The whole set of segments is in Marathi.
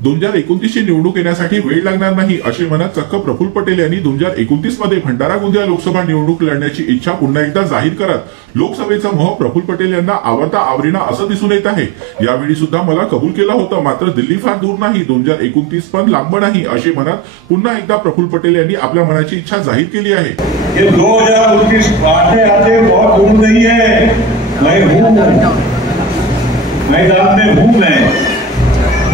2029 ची निवडणूक येण्यासाठी वेळ लागणार नाही असे म्हणत चक्क प्रफुल्ल पटेल यांनी 2029 मध्ये भंडारा गोंदिया लोकसभा निवडणूक लढण्याची इच्छा पुन्हा एकदा जाहीर करत लोकसभेचा मोह प्रफुल्ल पटेल यांना आवडता आवरीना असं दिसून येत आहे। यावेळी सुद्धा मला कबूल केलं होतं, मात्र दिल्ली फार दूर नाही, 2029 पण लांब नाही असे म्हणत पुन्हा एकदा प्रफुल्ल पटेल यांनी आपल्या मनाची इच्छा जाहीर केली आहे। 2029 आते आते बहुत दूर नहीं है, मैदान में हूं मैं,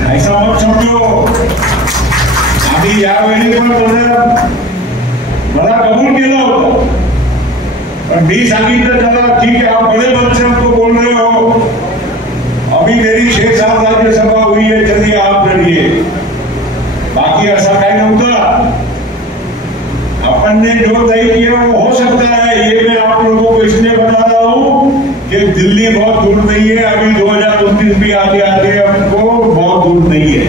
ऐसा मत समझो। आम्ही यावेळी पण मला कबूल केलं होतं, पण मी सांगितलं त्याला ठीक है, आप बड़े मन से हमको बोल रहे हो, अभी मेरी 6 साल राज्यसभा हुई है, चलिए आप लड़िए। बाकी ऐसा काही नव्हतं, अपन ने जो तय किया वो हो सकता है। ये मैं आप लोगों को इसलिए बता रहा हूँ कि दिल्ली बहुत दूर नहीं है, अभी 2029 भी आगे आगे हमको बहुत दूर नहीं है।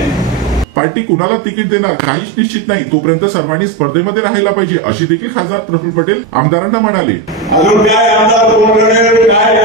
पार्टी कुणाला तिकीट देणार काहीच निश्चित नाही, तोपर्यंत सर्वांनी स्पर्धेमध्ये राहायला पाहिजे अशी देखील खासदार प्रफुल्ल पटेल आमदारांना म्हणाले। अजून काय आमदार कोण लढेल, काय